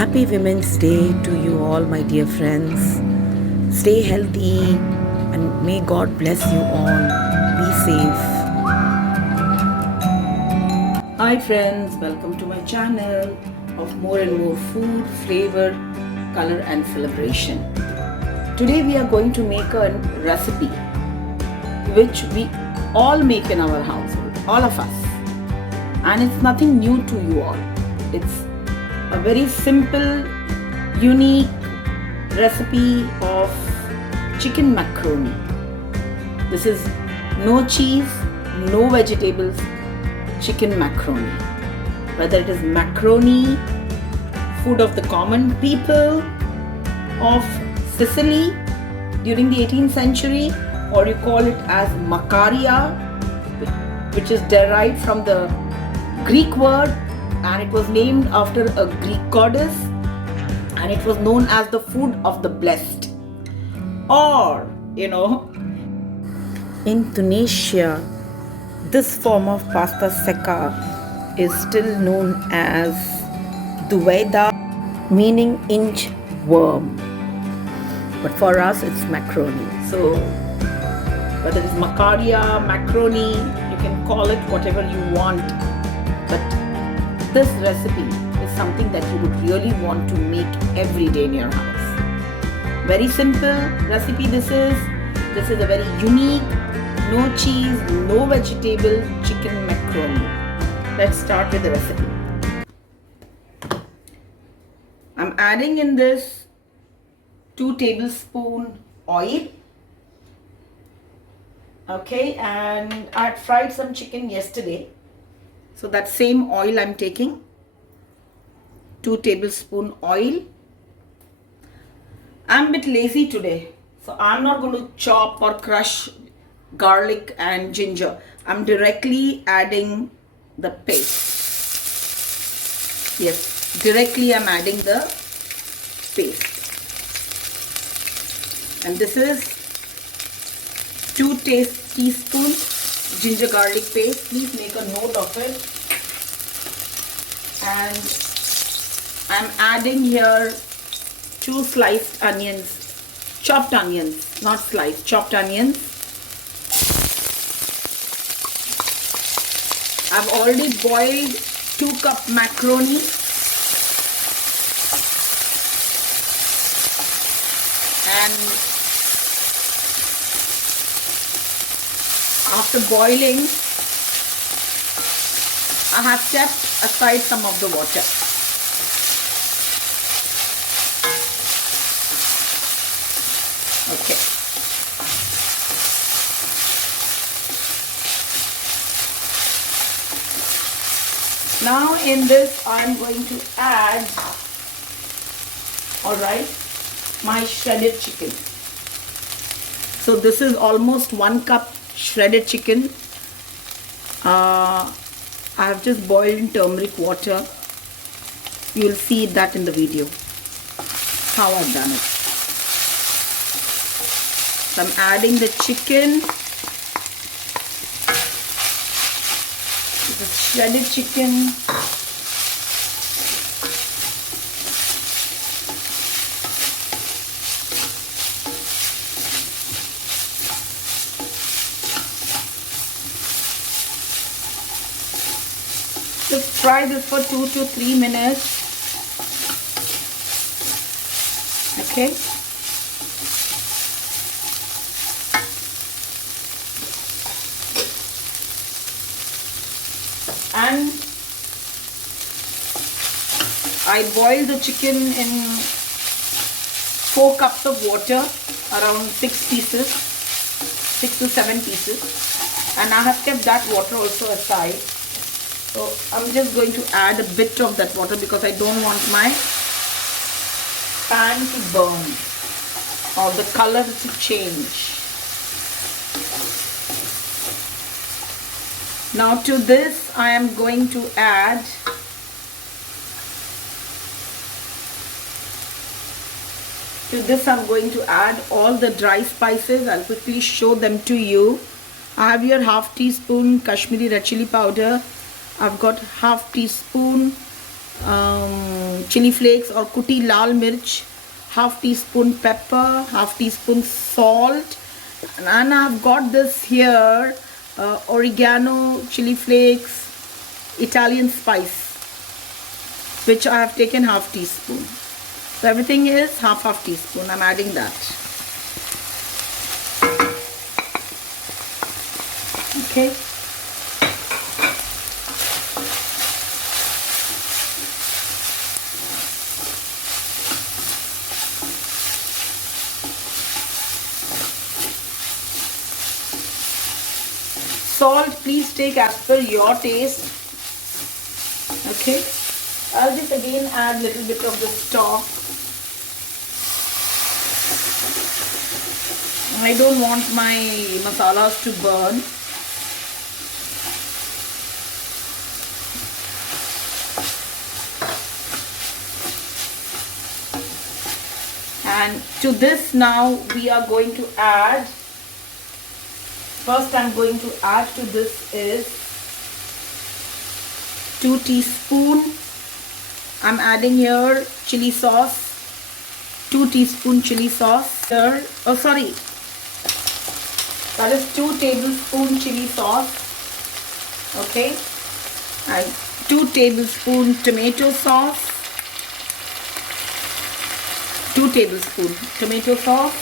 Happy Women's Day to you all, my dear friends. Stay healthy and may God bless you all. Be safe. Hi friends, welcome to my channel of more and more food, flavor, color and celebration. Today we are going to make a recipe which we all make in our household, all of us. And it's nothing new to you all. It's a very simple, unique recipe of chicken macaroni. This is no cheese, no vegetables, chicken macaroni. Whether it is macaroni, food of the common people of Sicily during the 18th century, or you call it as Makaria, which is derived from the Greek word, and it was named after a Greek goddess, and it was known as the food of the blessed. Or, in Tunisia, this form of pasta secca is still known as duweda, meaning inch worm. But for us, it's macaroni. So, whether it's Makaria, macaroni, you can call it whatever you want. But this recipe is something that you would really want to make every day in your house. Very simple recipe this is. This is a very unique, no cheese, no vegetable chicken macaroni. Let's start with the recipe. I'm adding in this 2 tablespoons oil. Okay, and I had fried some chicken yesterday. So that same oil I'm taking, 2 tablespoons oil. I'm a bit lazy today, so I'm not going to chop or crush garlic and ginger. I'm directly adding the paste. Yes, directly I'm adding the paste. And this is 2 teaspoons ginger garlic paste. Please make a note of it. And I'm adding here 2 sliced onions, chopped onions, not sliced, chopped onions. I've already boiled 2 cup macaroni. And after boiling, I have kept aside some of the water. Okay. Now in this I'm going to add, my shredded chicken. So this is almost 1 cup shredded chicken. I have just boiled in turmeric water. You will see that in the video how I've done it. So I'm adding the chicken. This is shredded chicken. Just fry this for 2 to 3 minutes. Okay. And I boiled the chicken in 4 cups of water, around 6 to 7 pieces. And I have kept that water also aside. So I'm just going to add a bit of that water because I don't want my pan to burn or the color to change. Now to this I am going to add all the dry spices. I'll quickly show them to you. I have here half teaspoon Kashmiri red chili powder. I've got half teaspoon chili flakes or kutti lal mirch, half teaspoon pepper, half teaspoon salt, and I've got this here oregano, chili flakes, Italian spice, which I have taken half teaspoon. So everything is half teaspoon. I'm adding that. Okay. Salt, please take as per your taste. Okay. I'll just again add a little bit of the stock. I don't want my masalas to burn. And to this now we are going to add, first I'm going to add to this is 2 teaspoon. I'm adding here chili sauce, 2 teaspoon chili sauce here. Oh sorry, that is 2 tablespoon chili sauce. Okay, and 2 tablespoon tomato sauce, 2 tablespoon tomato sauce,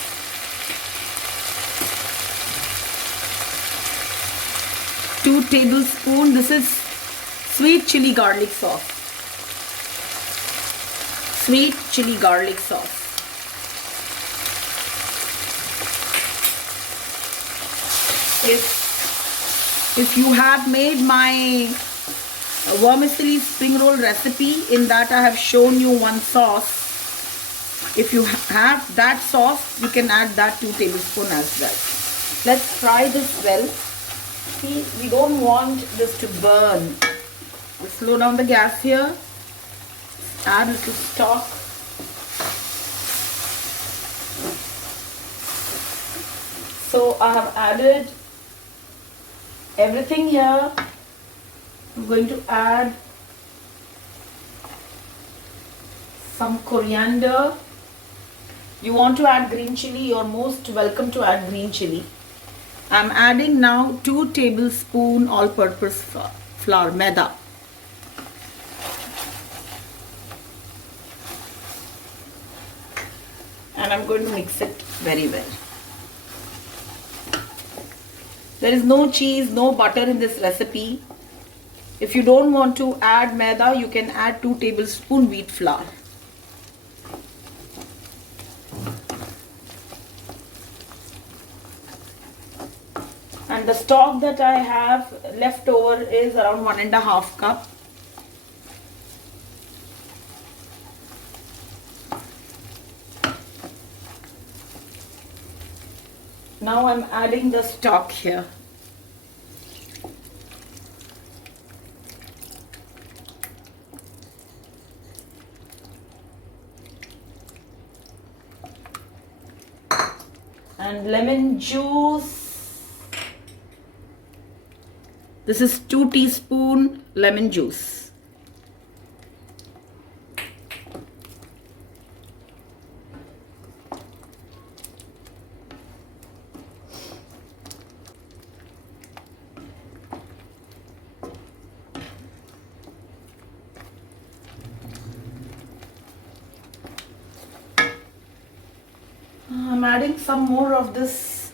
2 tablespoon, this is sweet chili garlic sauce, sweet chili garlic sauce. If you have made my vermicelli spring roll recipe, in that I have shown you one sauce. If you have that sauce, you can add that 2 tablespoons as well. Let's fry this well. See, we don't want this to burn. Let's slow down the gas here. Add a little stock. So I have added everything here. I'm going to add some coriander. You want to add green chili, you're most welcome to add green chili. I'm adding now 2 tablespoons all-purpose flour, maida. And I'm going to mix it very well. There is no cheese, no butter in this recipe. If you don't want to add maida, you can add 2 tablespoons wheat flour. And the stock that I have left over is around 1.5 cup. Now I'm adding the stock here. And lemon juice. This is 2 teaspoons lemon juice. I'm adding some more of this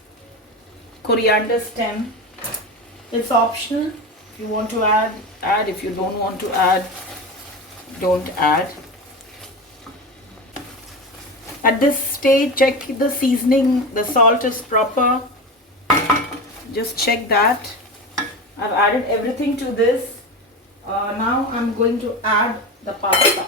coriander stem. It's optional. If you want to add, add. If you don't want to add, don't add. At this stage, check the seasoning, the salt is proper. Just check that. I've added everything to this. Now I'm going to add the pasta.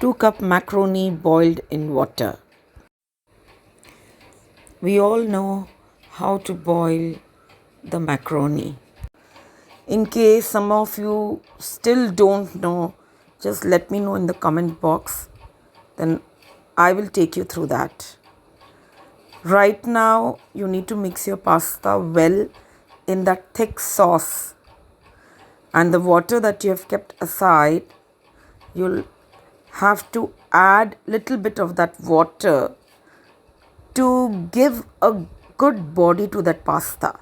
Two cup macaroni boiled in water. We all know how to boil the macaroni. In case some of you still don't know, just let me know in the comment box. Then I will take you through that. Right now, you need to mix your pasta well in that thick sauce, and the water that you have kept aside, you'll have to add little bit of that water to give a good body to that pasta.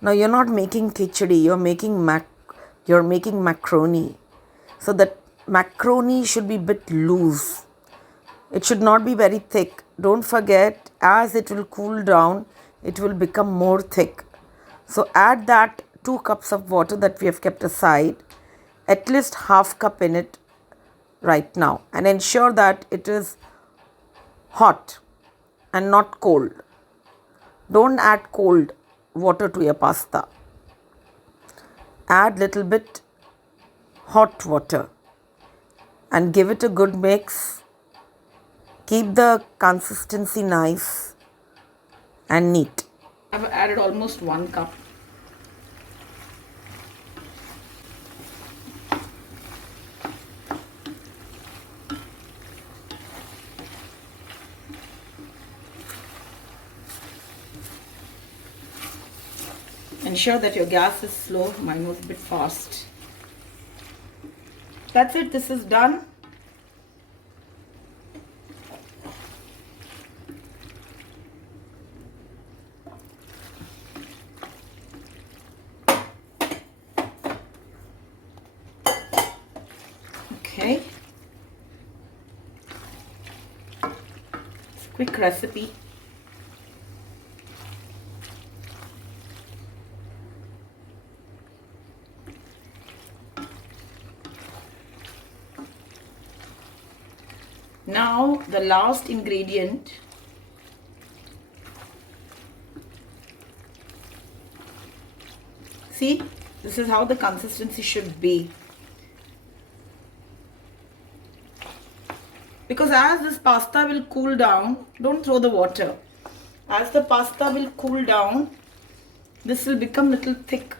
Now you're not making khichdi, you're making macaroni. So that macaroni should be a bit loose. It should not be very thick. Don't forget, as it will cool down, it will become more thick. So add that 2 cups of water that we have kept aside, at least half cup in it right now, and ensure that it is hot and not cold. Don't add cold water to your pasta. Add little bit hot water and give it a good mix. Keep the consistency nice and neat. I've added almost 1 cup. Ensure that your gas is slow. Mine was a bit fast. That's it. This is done. Okay. It's a quick recipe. Now the last ingredient. See, this is how the consistency should be. Because as this pasta will cool down, don't throw the water. As the pasta will cool down, this will become little thick.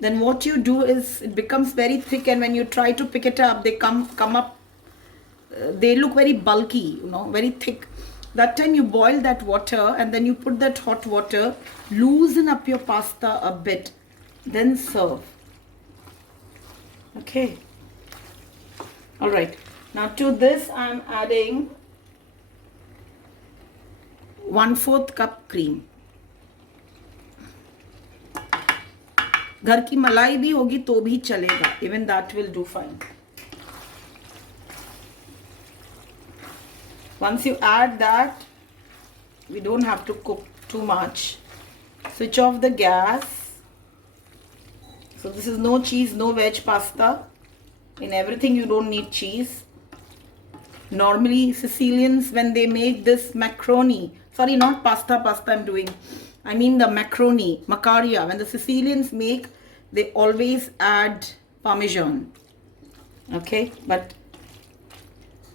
Then what you do is it becomes very thick, and when you try to pick it up, they come up. They look very bulky, very thick. That time you boil that water and then you put that hot water, loosen up your pasta a bit, then serve. Okay. All right. Now to this I'm adding 1/4 cup cream. घर की मलाई भी होगी तो भी चलेगा. Even that will do fine. Once you add that, we don't have to cook too much. Switch off the gas. So this is no cheese, no veg pasta. In everything you don't need cheese. Normally Sicilians, when they make this macaroni, sorry, not pasta I'm doing. I mean the macaroni, maccaria. When the Sicilians make, they always add parmesan. Okay, but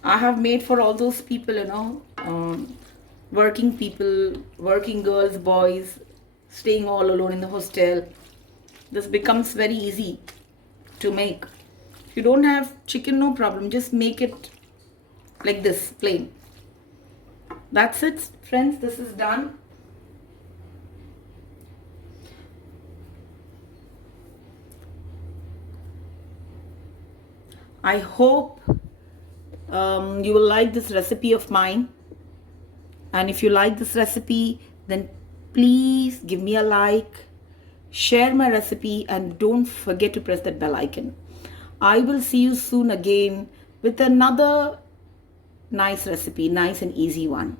I have made for all those people, working people, working girls, boys, staying all alone in the hostel. This becomes very easy to make. If you don't have chicken, no problem. Just make it like this, plain. That's it, friends. This is done. I hope you will like this recipe of mine, and if you like this recipe, then please give me a like, share my recipe, and don't forget to press that bell icon. I will see you soon again with another nice recipe, nice and easy one.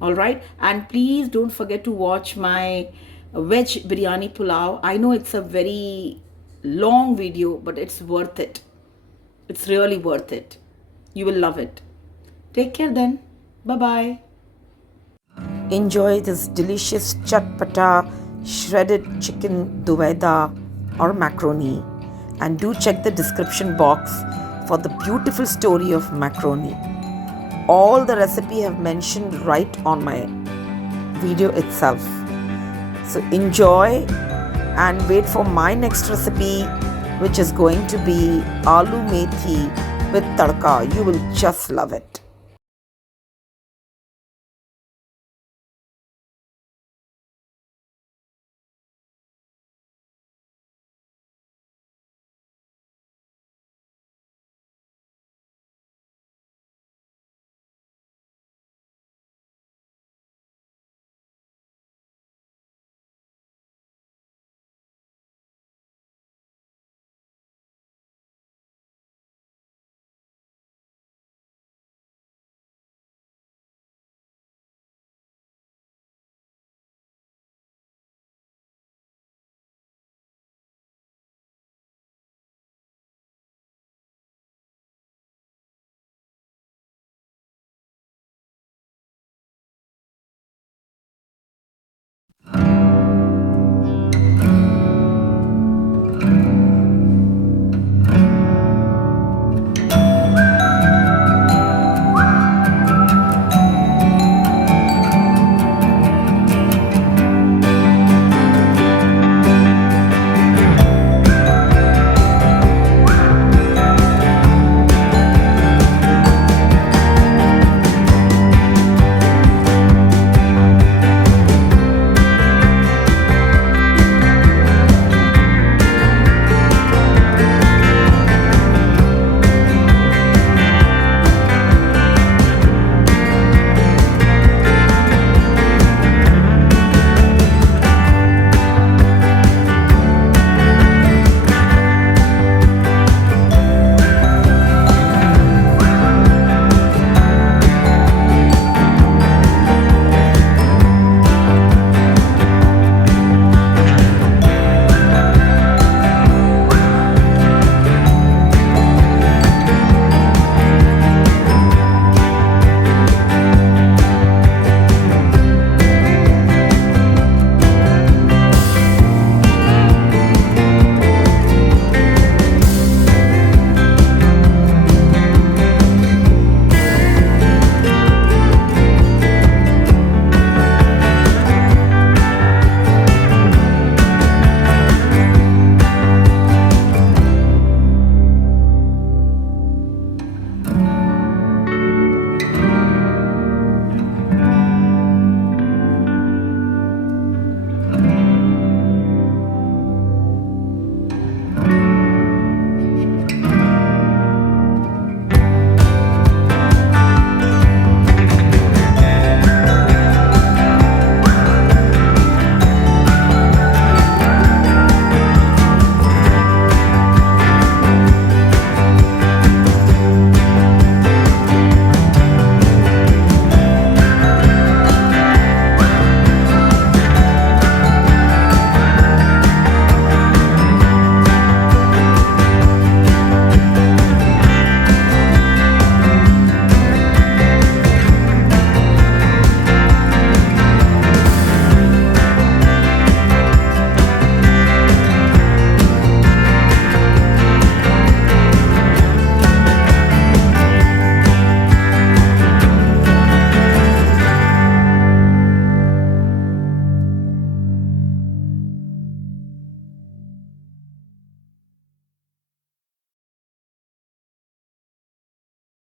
All right, and please don't forget to watch my veg biryani pulao. I know it's a very long video, but it's worth it. It's really worth it. You will love it. Take care then. Bye-bye. Enjoy this delicious chatpata shredded chicken duvaida or macaroni. And do check the description box for the beautiful story of macaroni. All the recipe have mentioned right on my video itself. So enjoy and wait for my next recipe, which is going to be aloo methi with tadka. You will just love it.